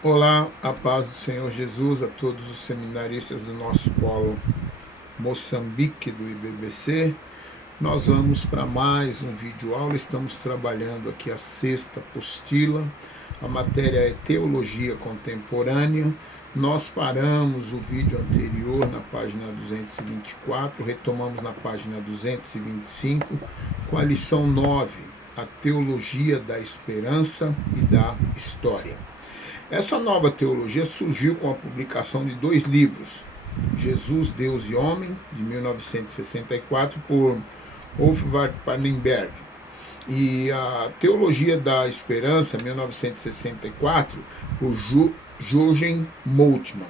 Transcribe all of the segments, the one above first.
Olá, a paz do Senhor Jesus a todos os seminaristas do nosso polo Moçambique do IBBC. Nós vamos para mais um vídeo aula, estamos trabalhando aqui a sexta apostila, a matéria é Teologia Contemporânea. Nós paramos o vídeo anterior na página 224, retomamos na página 225 com a lição 9, a Teologia da Esperança e da História. Essa nova teologia surgiu com a publicação de dois livros, Jesus, Deus e Homem, de 1964, por Wolfgang Pannenberg, e a Teologia da Esperança, 1964, por Jürgen Moltmann.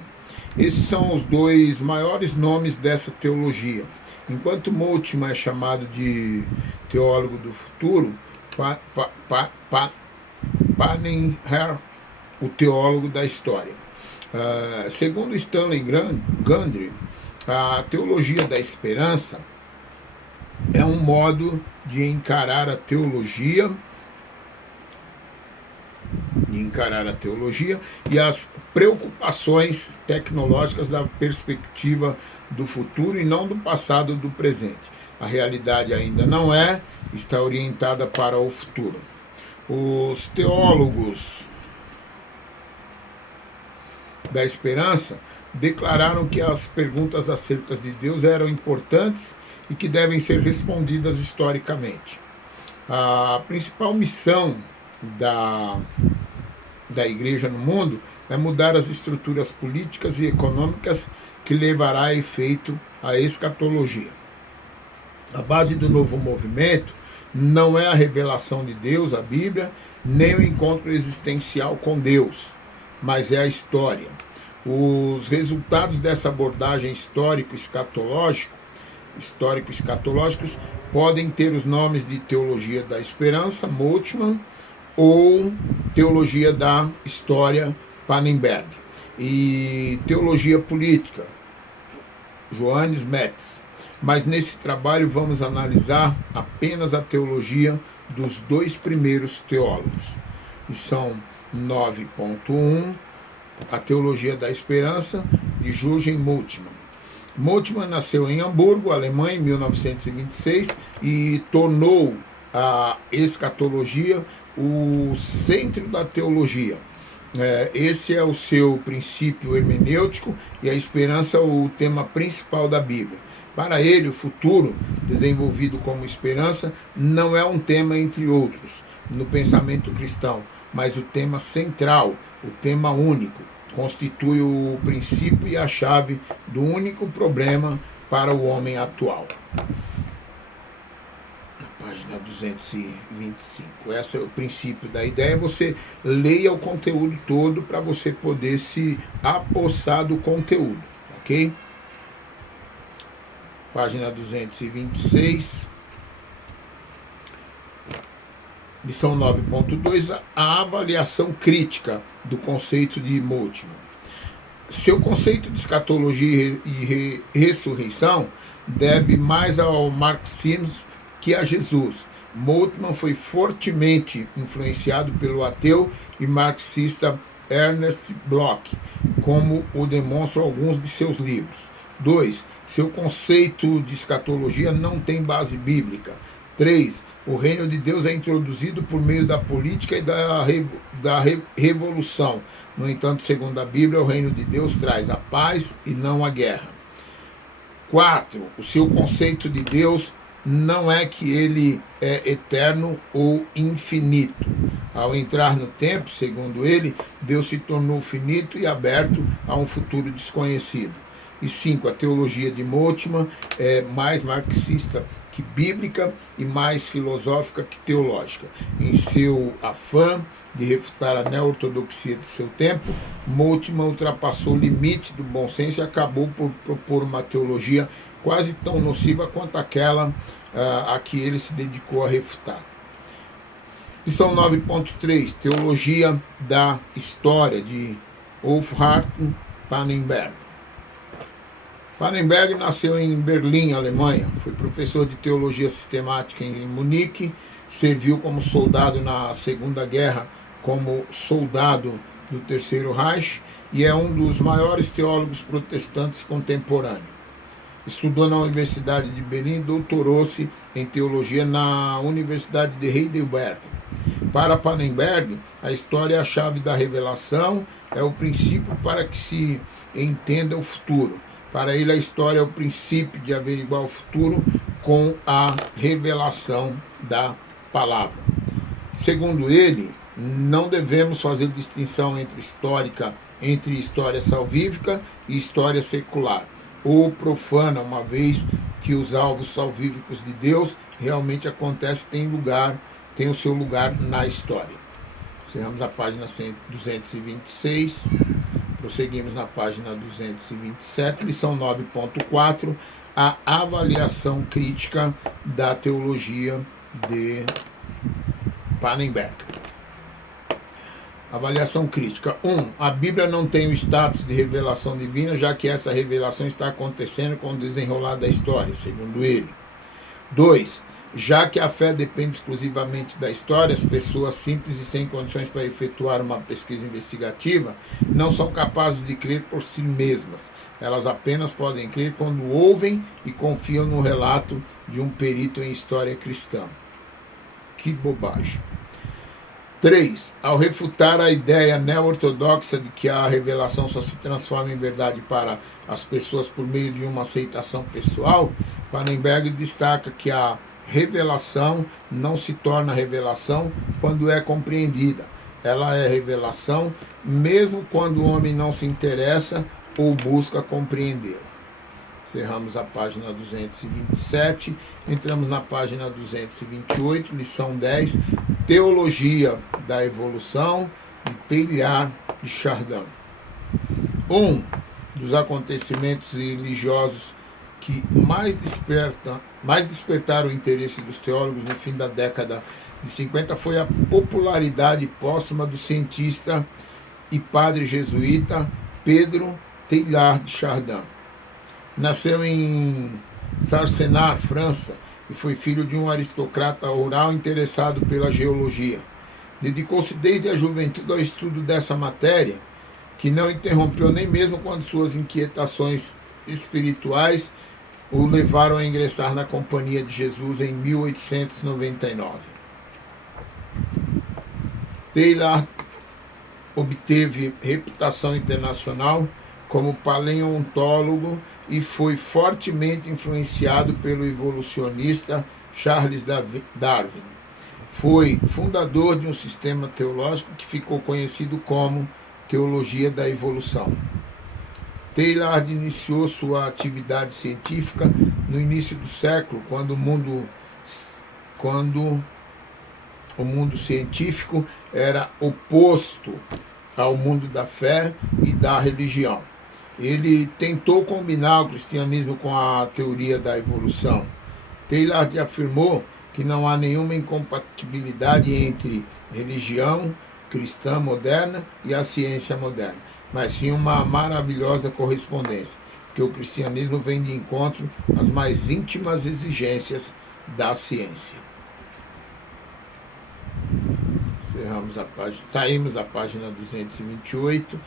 Esses são os dois maiores nomes dessa teologia. Enquanto Moltmann é chamado de teólogo do futuro, Pannenberg, o teólogo da história. Segundo Stanley Gundry, a teologia da esperança é um modo de encarar a teologia e as preocupações tecnológicas da perspectiva do futuro e não do passado ou do presente. A realidade ainda não está orientada para o futuro. Os teólogos da esperança declararam que as perguntas acerca de Deus eram importantes e que devem ser respondidas historicamente. A principal missão da igreja no mundo é mudar as estruturas políticas e econômicas que levará a efeito a escatologia. A base do novo movimento não é a revelação de Deus, a Bíblia, nem o encontro existencial com Deus, mas é a história. Os resultados dessa abordagem histórico-escatológicos podem ter os nomes de Teologia da Esperança, Moltmann, ou Teologia da História, Pannenberg, e Teologia Política, Johannes Metz. Mas nesse trabalho vamos analisar apenas a teologia dos dois primeiros teólogos. E são 9.1, a Teologia da Esperança, de Jürgen Moltmann. Moltmann nasceu em Hamburgo, Alemanha, em 1926 e tornou a escatologia o centro da teologia. Esse é o seu princípio hermenêutico e a esperança o tema principal da Bíblia. Para ele, o futuro, desenvolvido como esperança, não é um tema entre outros no pensamento cristão, mas o tema central, o tema único, constitui o princípio e a chave do único problema para o homem atual. Na página 225. Esse é o princípio da ideia. Você leia o conteúdo todo para você poder se apossar do conteúdo, ok? Página 226. Lição 9.2, a avaliação crítica do conceito de Moltmann. Seu conceito de escatologia e ressurreição deve mais ao marxismo que a Jesus. Moltmann foi fortemente influenciado pelo ateu e marxista Ernst Bloch, como o demonstram alguns de seus livros. 2. Seu conceito de escatologia não tem base bíblica. 3. O reino de Deus é introduzido por meio da política e da revolução. No entanto, segundo a Bíblia, o reino de Deus traz a paz e não a guerra. 4. O seu conceito de Deus não é que ele é eterno ou infinito. Ao entrar no tempo, segundo ele, Deus se tornou finito e aberto a um futuro desconhecido. E 5. A teologia de Moltmann é mais marxista que bíblica e mais filosófica que teológica. Em seu afã de refutar a neo-ortodoxia de seu tempo, Moltmann ultrapassou o limite do bom senso e acabou por propor uma teologia quase tão nociva quanto aquela a que ele se dedicou a refutar. Lição 9.3, Teologia da História, de Wolfgang Pannenberg. Pannenberg nasceu em Berlim, Alemanha. Foi professor de teologia sistemática em Munique, serviu como soldado na Segunda Guerra como soldado do Terceiro Reich e é um dos maiores teólogos protestantes contemporâneos. Estudou na Universidade de Berlim e doutorou-se em teologia na Universidade de Heidelberg. Para Pannenberg, a história é a chave da revelação, é o princípio para que se entenda o futuro. Para ele, a história é o princípio de averiguar o futuro com a revelação da palavra. Segundo ele, não devemos fazer distinção entre história salvífica e história secular ou profana, uma vez que os alvos salvíficos de Deus realmente acontecem, tem o seu lugar na história. Encerramos a página 226, prosseguimos na página 227, lição 9.4, a avaliação crítica da teologia de Pannenberg. Avaliação crítica. 1. A Bíblia não tem o status de revelação divina, já que essa revelação está acontecendo com o desenrolar da história, segundo ele. 2. Já que a fé depende exclusivamente da história, as pessoas simples e sem condições para efetuar uma pesquisa investigativa não são capazes de crer por si mesmas. Elas apenas podem crer quando ouvem e confiam no relato de um perito em história cristã. Que bobagem. 3. Ao refutar a ideia neo-ortodoxa de que a revelação só se transforma em verdade para as pessoas por meio de uma aceitação pessoal, Pannenberg destaca que a revelação não se torna revelação quando é compreendida. Ela é revelação mesmo quando o homem não se interessa ou busca compreendê-la. Encerramos a página 227, entramos na página 228, lição 10, Teologia da Evolução, de Teilhard e Chardin. Um dos acontecimentos religiosos que mais despertaram o interesse dos teólogos no fim da década de 50 foi a popularidade póstuma do cientista e padre jesuíta Pedro Teilhard de Chardin. Nasceu em Sarcenar, França, e foi filho de um aristocrata rural interessado pela geologia. Dedicou-se desde a juventude ao estudo dessa matéria, que não interrompeu nem mesmo quando suas inquietações espirituais o levaram a ingressar na Companhia de Jesus em 1899. Teilhard obteve reputação internacional como paleontólogo e foi fortemente influenciado pelo evolucionista Charles Darwin. Foi fundador de um sistema teológico que ficou conhecido como Teologia da Evolução. Teilhard iniciou sua atividade científica no início do século, quando o mundo científico era oposto ao mundo da fé e da religião. Ele tentou combinar o cristianismo com a teoria da evolução. Teilhard afirmou que não há nenhuma incompatibilidade entre religião cristã moderna e a ciência moderna, mas sim uma maravilhosa correspondência, que o cristianismo vem de encontro às mais íntimas exigências da ciência. Saímos da página 228,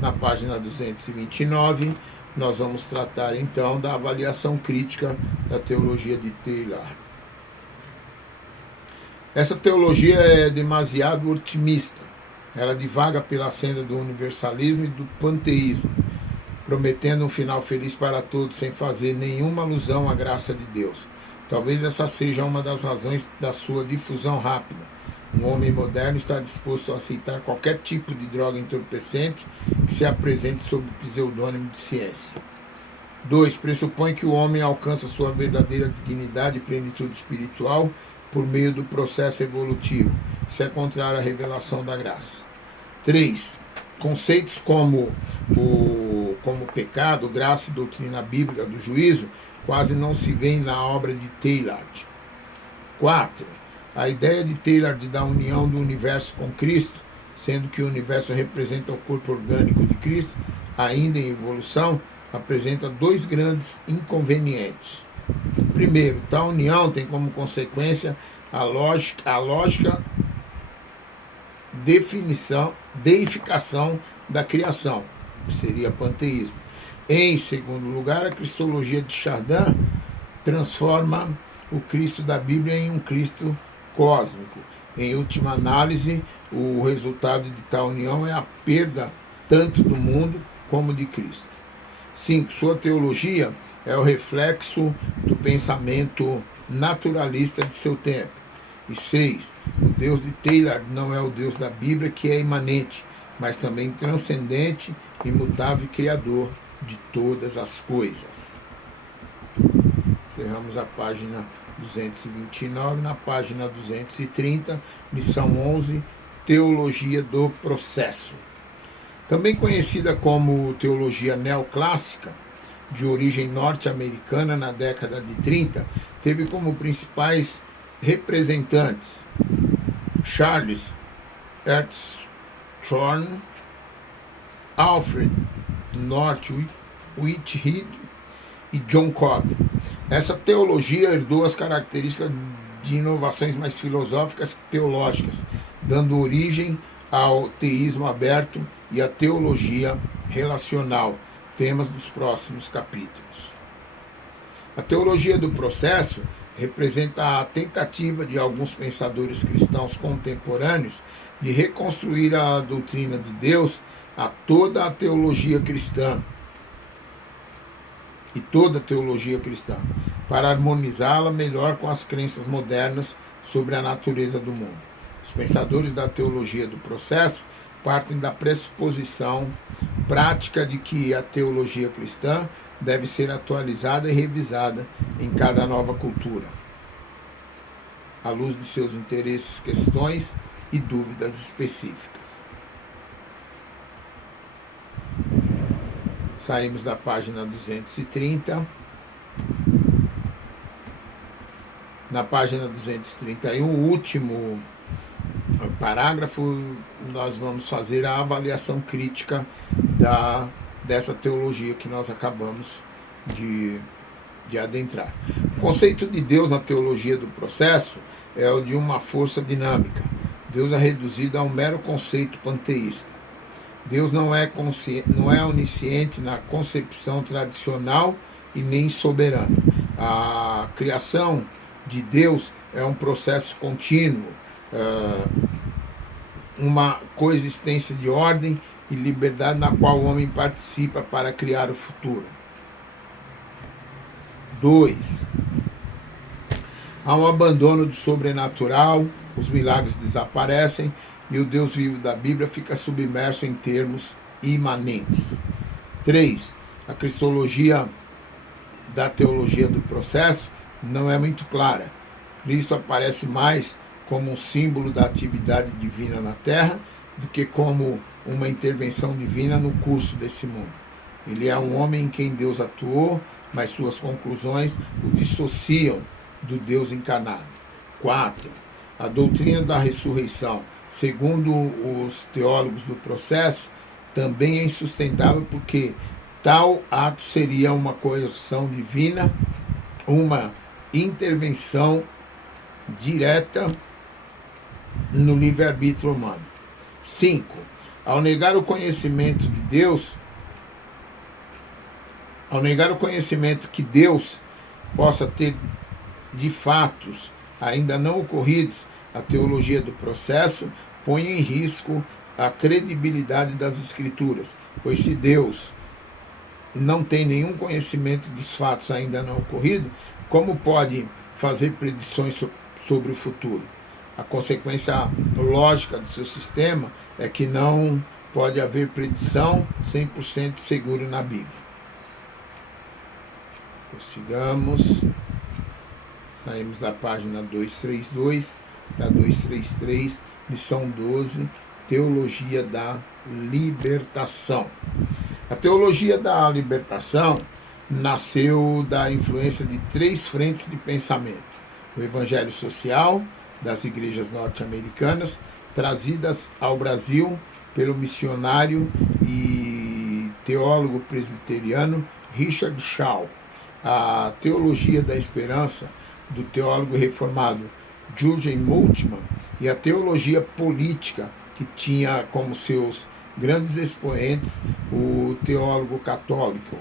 na página 229, nós vamos tratar então da avaliação crítica da teologia de Teilhard. Essa teologia é demasiado otimista. Ela divaga pela senda do universalismo e do panteísmo, prometendo um final feliz para todos, sem fazer nenhuma alusão à graça de Deus. Talvez essa seja uma das razões da sua difusão rápida. Um homem moderno está disposto a aceitar qualquer tipo de droga entorpecente que se apresente sob o pseudônimo de ciência. 2. Pressupõe que o homem alcança sua verdadeira dignidade e plenitude espiritual por meio do processo evolutivo. Isso é contrário à revelação da graça. 3. Conceitos como pecado, graça e doutrina bíblica do juízo quase não se veem na obra de Teilhard. 4. A ideia de Teilhard da união do universo com Cristo, sendo que o universo representa o corpo orgânico de Cristo, ainda em evolução, apresenta dois grandes inconvenientes. Primeiro, tal união tem como consequência a lógica deificação da criação, que seria panteísmo. Em segundo lugar, a cristologia de Chardin transforma o Cristo da Bíblia em um Cristo cósmico. Em última análise, o resultado de tal união é a perda tanto do mundo como de Cristo. 5. Sua teologia é o reflexo do pensamento naturalista de seu tempo. E 6. O Deus de Teilhard não é o Deus da Bíblia, que é imanente, mas também transcendente, imutável e criador de todas as coisas. Encerramos a página 229, na página 230, lição 11, Teologia do Processo. Também conhecida como teologia neoclássica, de origem norte-americana na década de 30, teve como principais representantes Charles Earthshorn, Alfred North Whitehead e John Cobb. Essa teologia herdou as características de inovações mais filosóficas que teológicas, dando origem ao teísmo aberto e à teologia relacional, temas dos próximos capítulos. A teologia do processo representa a tentativa de alguns pensadores cristãos contemporâneos de reconstruir a doutrina de Deus a toda a teologia cristã e toda a teologia cristã, para harmonizá-la melhor com as crenças modernas sobre a natureza do mundo. Os pensadores da teologia do processo partem da pressuposição prática de que a teologia cristã deve ser atualizada e revisada em cada nova cultura, à luz de seus interesses, questões e dúvidas específicas. Saímos da página 230. Na página 231, o último parágrafo, nós vamos fazer a avaliação crítica dessa teologia que nós acabamos de adentrar. O conceito de Deus na teologia do processo é o de uma força dinâmica. Deus é reduzido a um mero conceito panteísta. Deus não é onisciente na concepção tradicional e nem soberano. A criação de Deus é um processo contínuo, uma coexistência de ordem e liberdade na qual o homem participa para criar o futuro. 2. Há um abandono do sobrenatural, os milagres desaparecem e o Deus vivo da Bíblia fica submerso em termos imanentes. 3. A cristologia da teologia do processo não é muito clara. Cristo aparece mais como um símbolo da atividade divina na Terra do que como uma intervenção divina no curso desse mundo. Ele é um homem em quem Deus atuou, mas suas conclusões o dissociam do Deus encarnado. 4. A doutrina da ressurreição, segundo os teólogos do processo, também é insustentável porque tal ato seria uma coerção divina, uma intervenção direta no livre-arbítrio humano. 5. Ao negar o conhecimento de Deus, que Deus possa ter de fatos ainda não ocorridos, a teologia do processo põe em risco a credibilidade das Escrituras, pois se Deus não tem nenhum conhecimento dos fatos ainda não ocorridos, como pode fazer predições sobre o futuro? A consequência lógica do seu sistema é que não pode haver predição 100% segura na Bíblia. Prossigamos. Saímos da página 232 para 233, lição 12, Teologia da Libertação. A teologia da libertação nasceu da influência de 3 frentes de pensamento: o evangelho social das igrejas norte-americanas, trazidas ao Brasil pelo missionário e teólogo presbiteriano Richard Shaw, a teologia da esperança do teólogo reformado Jürgen Moltmann e a teologia política que tinha como seus grandes expoentes o teólogo católico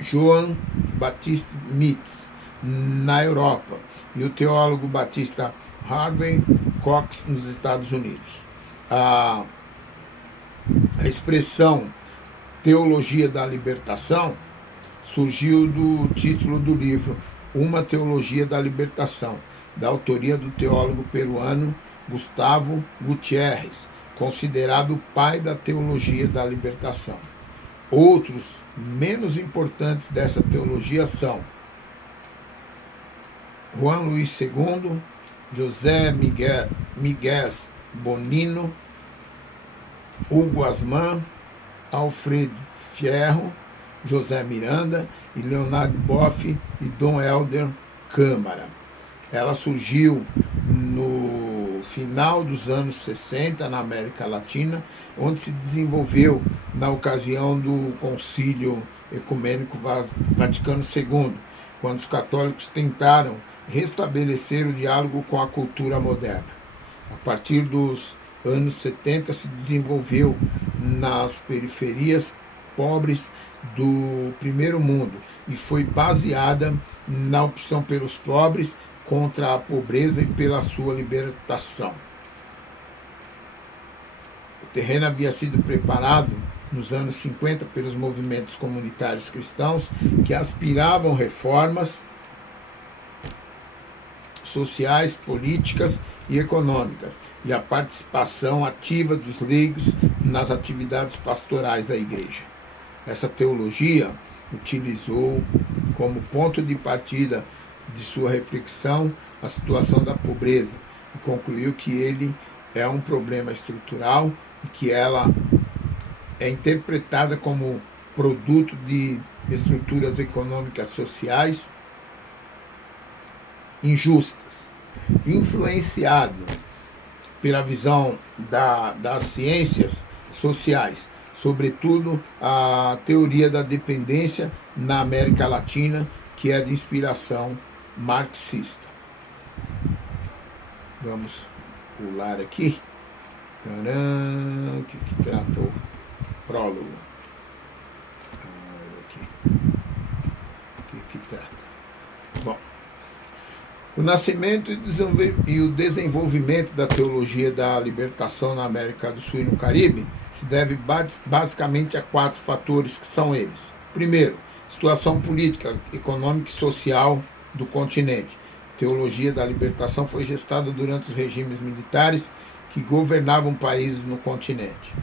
Johann Baptist Metz, na Europa, e o teólogo batista Harvey Cox, nos Estados Unidos. A expressão teologia da libertação surgiu do título do livro Uma Teologia da Libertação, da autoria do teólogo peruano Gustavo Gutiérrez, considerado o pai da teologia da libertação. Outros menos importantes dessa teologia são Juan Luís II, José Miguel Bonino, Hugo Asman, Alfredo Fierro, José Miranda e Leonardo Boff e Dom Helder Câmara. Ela surgiu no final dos anos 60 na América Latina, onde se desenvolveu na ocasião do Concílio Ecumênico Vaticano II, quando os católicos tentaram restabelecer o diálogo com a cultura moderna. A partir dos anos 70 se desenvolveu nas periferias pobres do primeiro mundo e foi baseada na opção pelos pobres contra a pobreza e pela sua libertação. O terreno havia sido preparado nos anos 50 pelos movimentos comunitários cristãos que aspiravam reformas sociais, políticas e econômicas, e a participação ativa dos leigos nas atividades pastorais da igreja. Essa teologia utilizou como ponto de partida de sua reflexão a situação da pobreza e concluiu que ele é um problema estrutural e que ela é interpretada como produto de estruturas econômicas sociais injustas, influenciado pela visão das ciências sociais, sobretudo a teoria da dependência na América Latina, que é de inspiração marxista. Vamos pular aqui. Tcharam, o que trata o prólogo? Aqui. O que trata? Bom, o nascimento e o desenvolvimento da teologia da libertação na América do Sul e no Caribe se deve basicamente a 4 fatores, que são eles. Primeiro, situação política, econômica e social do continente. A teologia da libertação foi gestada durante os regimes militares que governavam países no continente.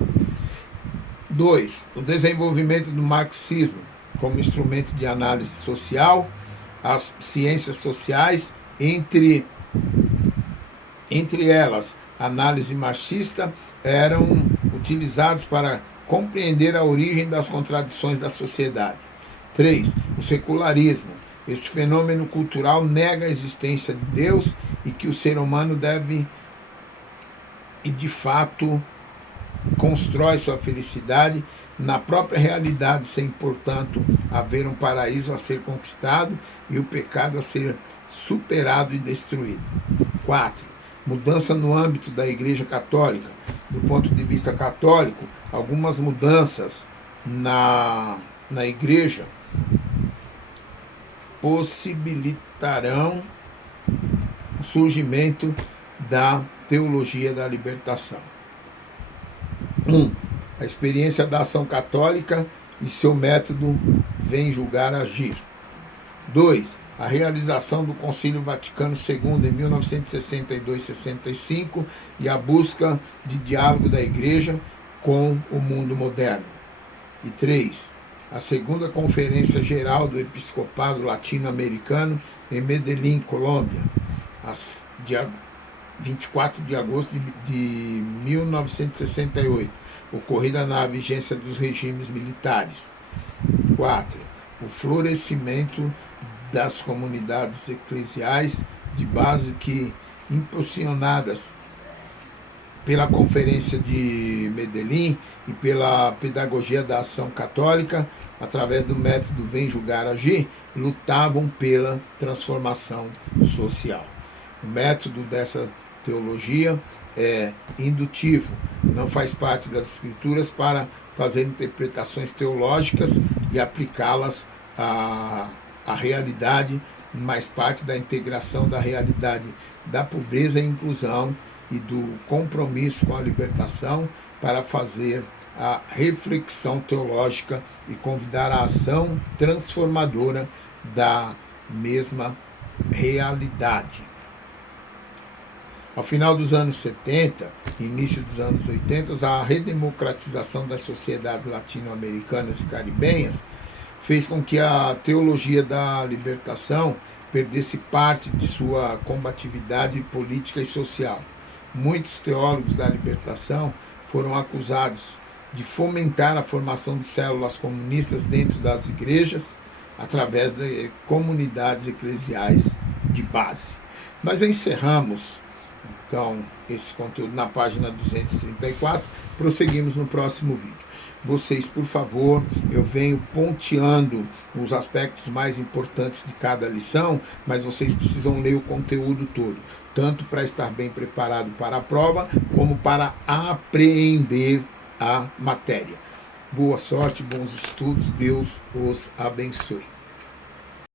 2. O desenvolvimento do marxismo como instrumento de análise social, as ciências sociais, entre elas a análise marxista, eram utilizados para compreender a origem das contradições da sociedade. 3. O secularismo. Esse fenômeno cultural nega a existência de Deus e que o ser humano deve e de fato constrói sua felicidade na própria realidade, sem, portanto, haver um paraíso a ser conquistado e o pecado a ser superado e destruído. 4. Mudança no âmbito da Igreja Católica. Do ponto de vista católico, algumas mudanças na Igreja possibilitarão o surgimento da teologia da libertação. 1. A experiência da ação católica e seu método vem julgar agir. 2. A realização do Concílio Vaticano II em 1962-65 e a busca de diálogo da Igreja com o mundo moderno. E 3. A segunda Conferência Geral do Episcopado Latino-Americano em Medellín, Colômbia, dia 24 de agosto de 1968, ocorrida na vigência dos regimes militares. 4. O florescimento das comunidades eclesiais de base que, impulsionadas pela Conferência de Medellín e pela pedagogia da ação católica, através do método Vem Julgar Agir, lutavam pela transformação social. O método dessa teologia é indutivo, não faz parte das escrituras para fazer interpretações teológicas e aplicá-las à realidade, mas parte da integração da realidade da pobreza e inclusão e do compromisso com a libertação para fazer a reflexão teológica e convidar a ação transformadora da mesma realidade. Ao final dos anos 70, início dos anos 80, a redemocratização das sociedades latino-americanas e caribenhas fez com que a teologia da libertação perdesse parte de sua combatividade política e social. Muitos teólogos da libertação foram acusados de fomentar a formação de células comunistas dentro das igrejas através de comunidades eclesiais de base. Nós encerramos então esse conteúdo na página 234, prosseguimos no próximo vídeo. Vocês, por favor, eu venho ponteando os aspectos mais importantes de cada lição, mas vocês precisam ler o conteúdo todo, tanto para estar bem preparado para a prova, como para apreender a matéria. Boa sorte, bons estudos, Deus os abençoe.